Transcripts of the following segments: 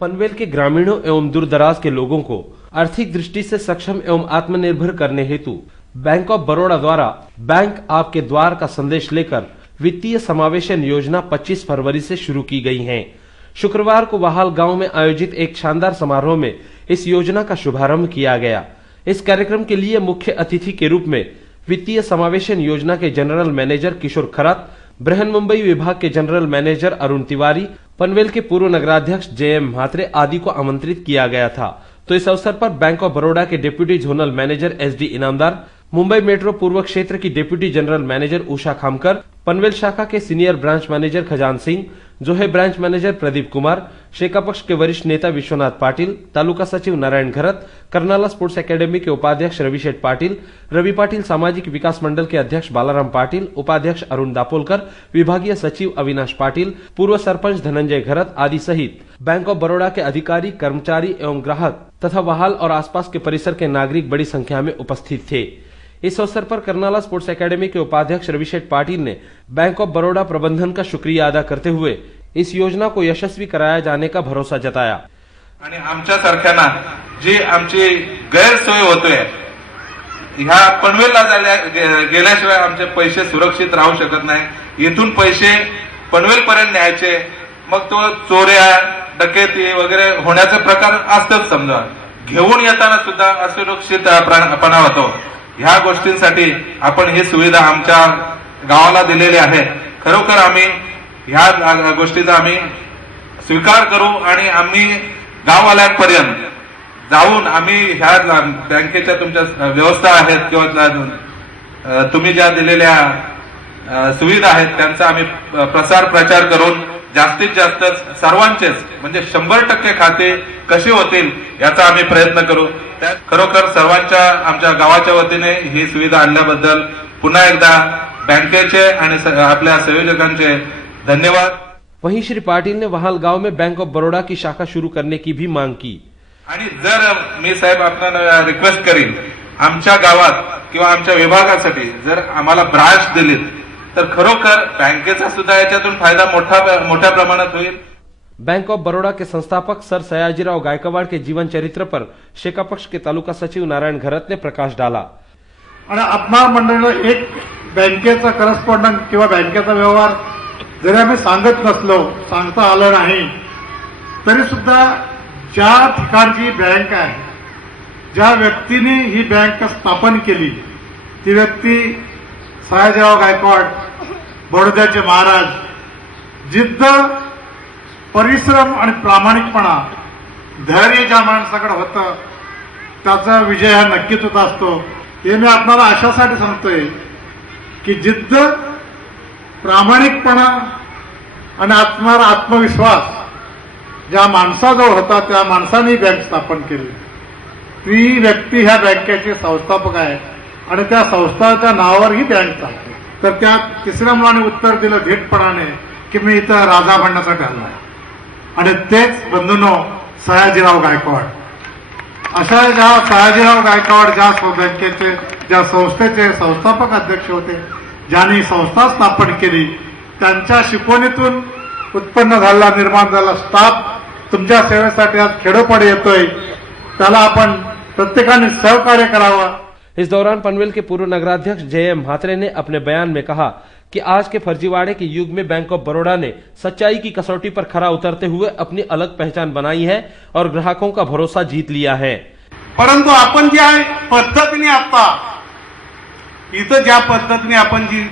पनवेल के ग्रामीणों एवं दूरदराज के लोगों को आर्थिक दृष्टि से सक्षम एवं आत्मनिर्भर करने हेतु बैंक ऑफ बड़ौदा द्वारा बैंक आपके द्वार का संदेश लेकर वित्तीय समावेशन योजना 25 फरवरी से शुरू की गई है। शुक्रवार को वाहाल गांव में आयोजित एक शानदार समारोह में इस योजना का शुभारंभ किया गया। इस कार्यक्रम के लिए मुख्य अतिथि के रूप में वित्तीय समावेशन योजना के जनरल मैनेजर किशोर खरात, बृहन मुंबई विभाग के जनरल मैनेजर अरुण तिवारी, पनवेल के पूर्व नगराध्यक्ष JM म्हात्रे आदि को आमंत्रित किया गया था। तो इस अवसर पर बैंक ऑफ बड़ौदा के deputy zonal manager SD Inamdar, Mumbai metro पूर्व क्षेत्र की deputy general manager Usha Khamkar, Panvel शाखा के senior branch manager Khajan Singh, जोहे ब्रांच मैनेजर प्रदीप कुमार, शेका पक्ष के वरिष्ठ नेता विश्वनाथ पाटिल, तालुका सचिव नारायण घरत, कर्नाला स्पोर्ट्स एकेडमी के उपाध्यक्ष रविशेठ पाटिल, रवि पाटिल सामाजिक विकास मंडल के अध्यक्ष बालाराम पाटिल, उपाध्यक्ष अरुण दापोलकर, विभागीय सचिव अविनाश पाटिल, पूर्व सरपंच धनंजय घरत आदि सहित बैंक ऑफ बड़ौदा के अधिकारी, कर्मचारी एवं ग्राहक तथा वाहाल और आसपास के परिसर के नागरिक बड़ी संख्या में उपस्थित थे। इस अवसर पर कर्नाला स्पोर्ट्स एकेडमी के उपाध्यक्ष रविशेठ पाटिल ने बैंक ऑफ बड़ौदा प्रबंधन का शुक्रिया अदा करते हुए इस योजना को यशस्वी कराया जाने का भरोसा जताया। आणि आमच्या सारख्यांना जी आमची गैरसोय होतोय, ह्या पनवेलला गेल्याशिवाय आमचे पैसे सुरक्षित राहू शकत नाही। इथून पैसे पनवेल पर्यंत न्यायचे, मग तो चोऱ्या डकैती वगैरे होण्याचे प्रकार असतात। समजा घेऊन येताना सुद्धा असुरक्षितपणा होतो। ह्या गोष्टींसाठी आपण ही सुविधा आमच्या गावाला दिलेली आहे। खरोखर आम्ही ह्या गोष्टीचा आम्ही स्वीकार करू आणि आम्ही गाववाल्यांपर्यंत जाऊन आम्ही ह्या बँकेच्या तुमच्या व्यवस्था आहेत किंवा तुम्ही ज्या दिलेल्या सुविधा आहेत त्यांचा आम्ही प्रचार करून जास्तीत जास्त सर्वांचेच म्हणजे 100% खाते कसे होतील याचा आम्ही प्रयत्न करू। खरोखर सर्वांच्या आमच्या गावाच्या वतीने ही सुविधा आणल्याबद्दल पुन्हा एकदा बँकेचे आणि आपल्या संयोजकांचे धन्यवाद। वहीं श्री पाटिल ने वाहाल गांव में बैंक ऑफ बड़ौदा की शाखा शुरू करने की भी मांग की। आणि जर मी साहेब आपल्याला रिक्वेस्ट करीन, आमच्या गावात किंवा आमच्या विभागासाठी जर आम्हाला ब्रांच दिलीत तर खरोखर बँकेचा सुद्धा याच्यातून फायदा मोठ्या प्रमाणात होईल। बैंक ऑफ बड़ौदा के संस्थापक सर सयाजीराव गायकवाड़ के जीवन चरित्र पर शेका पक्ष के तालुका सचिव नारायण घरत ने प्रकाश डाला। आणि आपणा मंडळाला एक बँकेचा करस्पॉन्डंट किंवा बँकेचा व्यवहार जरी आम्ही सांगत नसलो, सांगता आलं नाही, तरी सुद्धा ज्या ठिकाणची बँक आहे, ज्या व्यक्तीने ही बँक स्थापन केली ती व्यक्ती सयाजीराव गायकवाड, बडोद्याचे महाराज, जिद्द, परिश्रम आणि प्रामाणिकपणा, धैर्य ज्या माणसाकडे होतं त्याचा विजय हा नक्कीच होत असतो। हे मी आपल्याला अशासाठी सांगतोय की जिद्द, प्रामाणिकपणा आणि आत्मविश्वास ज्या माणसाजवळ होता त्या माणसाने बँक स्थापन केली। ती व्यक्ती ह्या बँकेचे संस्थापक आहे आणि त्या संस्थाच्या नावावर ही बँक चालते। तर त्या तिसऱ्या मुलाने उत्तर दिलं धीटपणाने की मी इथं राजा बनण्यासाठी आलोय, आणि तेच बंधूंनो सयाजीराव गायकवाड। अशा ज्या सयाजीराव गायकवाड ज्या बँकेचे ज्या संस्थेचे संस्थापक अध्यक्ष होते, ज्यांनी संस्था स्थापन केली, त्यांच्या शिकवणीतून उत्पन्न झालेला निर्माण झालेला स्टाफ तुमच्या सेवेसाठी आज खेडोपाडी येतोय, त्याला आपण प्रत्येकाने सहकार्य करावं। इस दौरान पनवेल के पूर्व नगराध्यक्ष JM म्हात्रे ने अपने बयान में कहा कि आज के फर्जीवाड़े के युग में बैंक ऑफ बड़ौदा ने सच्चाई की कसौटी पर खरा उतरते हुए अपनी अलग पहचान बनाई है और ग्राहकों का भरोसा जीत लिया है। परंतु आपण ज्या पद्धतीने आता इथं ज्या पद्धतीने आपण जी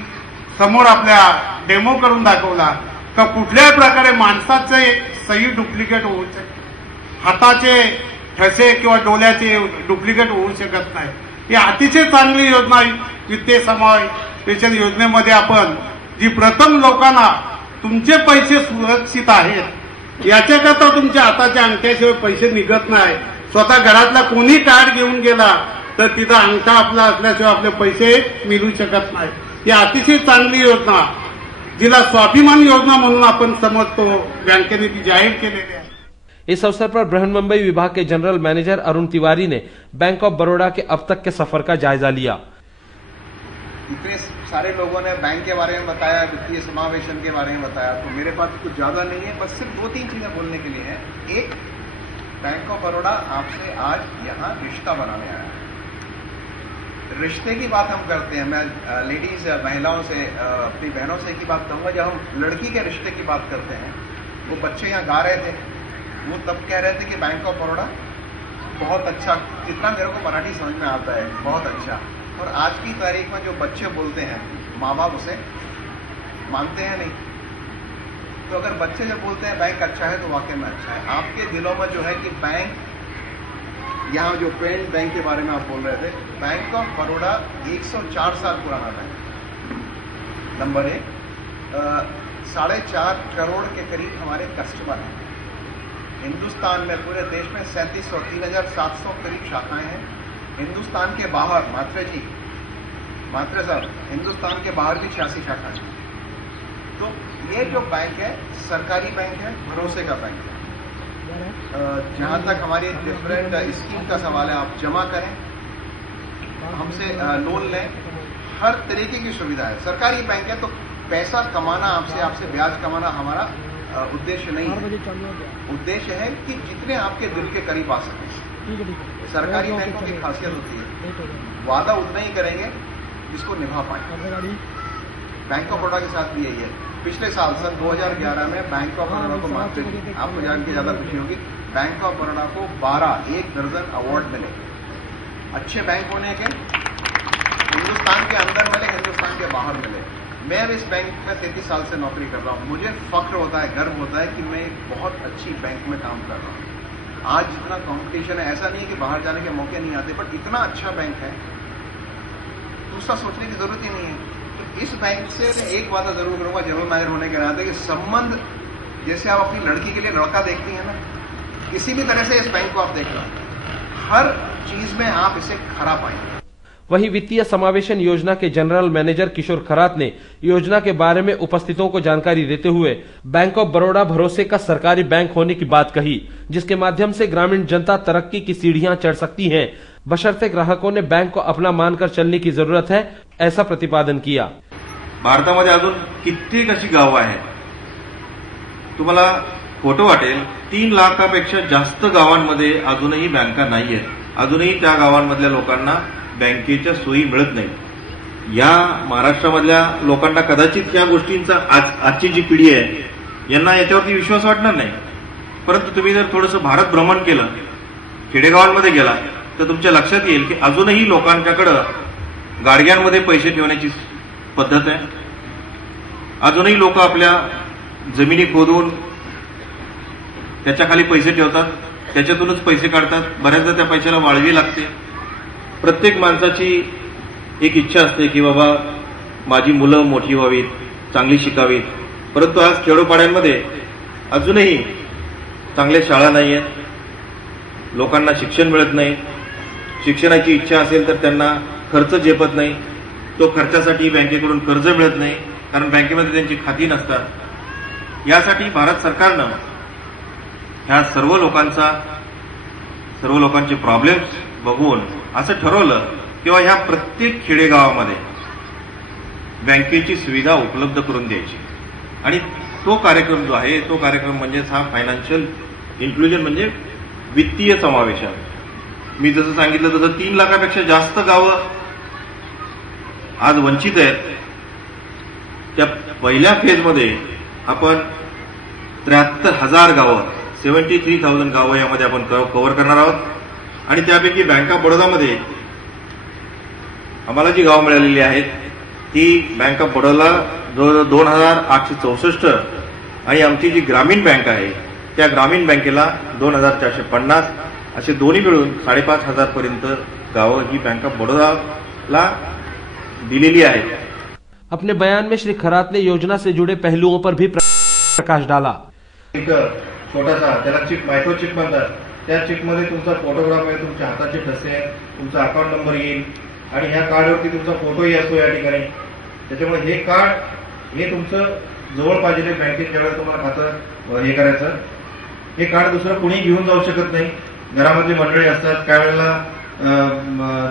समोर आपल्या डेमो करून दाखवला का कुठल्याही प्रकारे माणसाचे सही डुप्लिकेट होऊ शकते, हाताचे ठसे किंवा डोळ्याचे डुप्लिकेट होऊ शकत नाही। ही अतिशय चांगली योजना वित्तीय समावेशन योजनेमध्ये आपण जी प्रथम लोकांना तुमचे पैसे सुरक्षित आहेत याच्याकरता तुमच्या हाताच्या अंगठ्याशिवाय पैसे निघत नाही। स्वतः घरातला कोणी कार्ड घेऊन गेला तर तिथं अंगठा आपला असल्याशिवाय आपले पैसे मिळू शकत नाही। ही अतिशय चांगली योजना जिला स्वाभिमान योजना म्हणून आपण समजतो, बँकेने ती जाहीर केलेली आहे। इस अवसर पर बृहन मुंबई विभाग के जनरल मैनेजर अरुण तिवारी ने बैंक ऑफ बड़ौदा के अब तक के सफर का जायजा लिया। इतने सारे लोगों ने बैंक के बारे में बताया, वित्तीय समावेशन के बारे में बताया, तो मेरे पास कुछ ज्यादा नहीं है, बस सिर्फ 2-3 चीजें बोलने के लिए है। एक, बैंक ऑफ बड़ौदा आपसे आज यहाँ रिश्ता बनाने आया है। रिश्ते की बात हम करते हैं, मैं लेडीज महिलाओं से अपनी बहनों से की बात कहूंगा। जब हम लड़की के रिश्ते की बात करते हैं, वो बच्चे यहाँ गा रहे थे, वो तब कह रहे थे कि बैंक ऑफ बड़ौदा बहुत अच्छा, जितना मेरे को मराठी समझ में आता है बहुत अच्छा। और आज की तारीख में जो बच्चे बोलते हैं, माँ बाप उसे मानते हैं नहीं। तो अगर बच्चे जब बोलते हैं बैंक अच्छा है तो वाकई में अच्छा है। आपके दिलों में जो है कि बैंक, यहाँ जो पेरेंट बैंक के बारे में आप बोल रहे थे, बैंक ऑफ बड़ौदा 104 साल पुराना बैंक। नंबर 1, 4.5 करोड़ के करीब हमारे कस्टमर हैं। हिंदुस्तान में पूरे देश में 3700 3,700 करीब शाखाएं हैं। हिंदुस्तान के बाहर मात्रे साहब, हिंदुस्तान के बाहर भी 86 शाखाएं हैं। तो ये जो बैंक है सरकारी बैंक है, भरोसे का बैंक है। जहां तक हमारी डिफरेंट स्कीम का सवाल है, आप जमा करें, हमसे लोन लें, हर तरीके की सुविधा है। सरकारी बैंक है तो पैसा कमाना आपसे ब्याज कमाना हमारा उद्देश्य नहीं है। उद्देश्य है कि जितने आपके दिल के करीब आ सके। सरकारी बैंकों की खासियत होती है वादा उतना ही करेंगे जिसको निभा पाए। बैंक ऑफ बड़ौदा के साथ भी यही है। पिछले साल सन 2011 में बैंक ऑफ बड़ौदा को आपको जान के ज्यादा खुशी होगी, बैंक ऑफ बड़ौदा को 1 दर्जन अवार्ड मिले। अच्छे बैंक होने के, हिंदुस्तान के अंदर मिले, हिंदुस्तान के बाहर मिले। मैं अब इस बैंक में 33 साल से नौकरी कर रहा हूँ। मुझे फख्र होता है, गर्व होता है कि मैं एक बहुत अच्छी बैंक में काम कर रहा हूँ। आज जितना कंपटीशन है, ऐसा नहीं है कि बाहर जाने के मौके नहीं आते, बट इतना अच्छा बैंक है, दूसरा सोचने की जरूरत ही नहीं है। तो इस बैंक से मैं एक वादा जरूर करूंगा जनरल मैनेजर होने के नाते, कि संबंध जैसे आप अपनी लड़की के लिए लड़का देखती हैं ना, किसी भी तरह से इस बैंक को आप देखना, हर चीज में आप इसे खरा पाएंगे। वहीं वित्तीय समावेशन योजना के जनरल मैनेजर किशोर खरात ने योजना के बारे में उपस्थितों को जानकारी देते हुए बैंक ऑफ बड़ौदा भरोसे का सरकारी बैंक होने की बात कही, जिसके माध्यम से ग्रामीण जनता तरक्की की सीढ़ियां चढ़ सकती है, बशर्ते ग्राहकों ने बैंक को अपना मानकर चलने की जरूरत है, ऐसा प्रतिपादन किया। भारतामध्ये अजून कित्येक अशी गावं आहेत, तुम्हाला खोटं वाटेल, 3 लाखापेक्षा जास्त गावांमध्ये अजूनही बँका नाहीयेत। अजूनही त्या गावांमधल्या लोकांना बँकेच्या सोयी मिळत नाही। या महाराष्ट्रामधल्या लोकांना कदाचित या गोष्टींचा आजची जी पिढी आहे यांना याच्यावरती विश्वास वाटणार नाही, परंतु तुम्ही जर थोडंसं भारत भ्रमण केलं, खेडेगावांमध्ये गेला, तर तुमच्या लक्षात येईल की अजूनही लोकांच्याकडे गाडग्यांमध्ये पैसे ठेवण्याची पद्धत आहे। अजूनही लोक आपल्या जमिनी खोदून त्याच्या खाली पैसे ठेवतात, त्याच्यातूनच पैसे काढतात। बऱ्याचदा त्या पैशाला वाळवी लागते। प्रत्येक माणसाची एक इच्छा असते की बाबा माझी मुलं मोठी व्हावीत, चांगली शिकावीत, परंतु आज खेडोपाड्यांमध्ये अजूनही चांगल्या शाळा नाहीयेत, लोकांना शिक्षण मिळत नाही। शिक्षणाची इच्छा असेल तर त्यांना खर्च झेपत नाही, तो खर्चासाठी बँकेकडून कर्ज मिळत नाही, कारण बँकेमध्ये त्यांची खाती नसतात। यासाठी भारत सरकारनं ह्या सर्व लोकांचे प्रॉब्लेम्स बघून असं ठरवलं किंवा ह्या प्रत्येक खेडेगावामध्ये बँकेची सुविधा उपलब्ध करून द्यायची। आणि तो कार्यक्रम जो आहे, तो कार्यक्रम म्हणजेच हा फायनान्शियल इन्क्लुजन, म्हणजे वित्तीय समावेशन। मी जसं सांगितलं तसं 3 लाखापेक्षा जास्त गावं आज वंचित आहेत। त्या पहिल्या फेजमध्ये आपण 73,000 गावं, 73,000 गावं यामध्ये आपण कव्हर करणार आहोत। आणि त्यापैकी बँक ऑफ बडोदामध्ये आम्हाला जी गाव मिळालेली आहेत ती बँक ऑफ बडोदा जवळजवळ 2,864 आणि आमची जी ग्रामीण बँक आहे त्या ग्रामीण बँकेला 2,450 असे दोन्ही मिळून 5,500 पर्यंत गावं ही बँक ऑफ बडोदाला दिलेली आहेत। अपने बयान में श्री खरात ने योजना से जुड़े पहलुओं पर भी प्रकाश डाला। एक छोटासा त्याला चिप, मायक्रोचिप म्हणतात, त्या चिपमध्ये तुमचा फोटोग्राफ आहे, तुमच्या हाताचे ठसे, तुमचा अकाउंट नंबर येईल आणि ह्या कार्डवरती तुमचा फोटोही असतो या ठिकाणी। त्याच्यामुळे हे कार्ड हे तुमचं जवळ पाहिजे बँकेत ज्यावेळेला तुम्हाला खातं हे करायचं, हे कार्ड दुसरं कुणी घेऊन जाऊ शकत नाही। घरामधली मंडळी असतात, काही वेळेला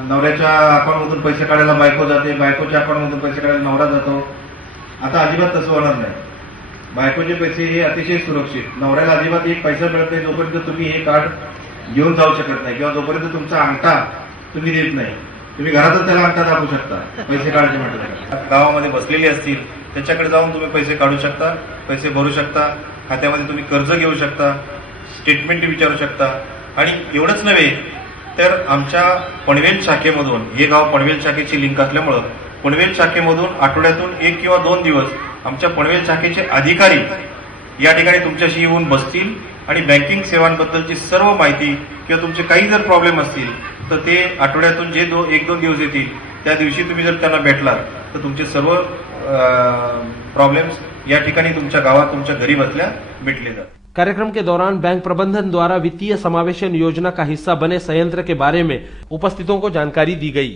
नवऱ्याच्या अकाउंटमधून पैसे काढायला बायको जाते, बायकोच्या अकाउंटमधून पैसे काढायला नवरा जातो। आता अजिबात तसं होणार नाही। बायकोचे पैसे हे अतिशय सुरक्षित. नवऱ्याला अजिबात एक पैसा मिळत नाही जोपर्यंत तुम्ही हे कार्ड घेऊन जाऊ शकत नाही, किंवा जोपर्यंत तुमचा अंगठा तुम्ही देत नाही. तुम्ही घरातच त्याला अंगठा दाखवू शकता पैसे काढायचे म्हटलं. गावामध्ये बसलेले असतील त्याच्याकडे जाऊन तुम्ही पैसे काढू शकता, पैसे भरू शकता, खात्यामध्ये तुम्ही कर्ज घेऊ शकता, स्टेटमेंट विचारू शकता. आणि एवढंच नव्हे तर आमच्या पनवेल शाखेमधून, हे गाव पनवेल शाखेची लिंक असल्यामुळं पनवेल शाखेमधून आठवड्यातून 1 किंवा 2 दिवस आमच्या पनवेल शाखेचे अधिकारी या ठिकाणी तुमच्याशी येऊन बसतील आणि बँकिंग सेवांबद्दलची सर्व माहिती किंवा तुमचे काही जर प्रॉब्लेम असतील तर ते आठवड्यातून जे 1-2 दिवस येतील त्या दिवशी तुम्ही जर त्यांना भेटलात तर तुमचे सर्व प्रॉब्लेम्स या ठिकाणी तुमच्या गावात तुमच्या घरी बसल्या मिटले जातात. कार्यक्रम के दौरान बैंक प्रबंधन द्वारा वित्तीय समावेशन योजना का हिस्सा बने संयंत्र के बारे में उपस्थितों को जानकारी दी गई.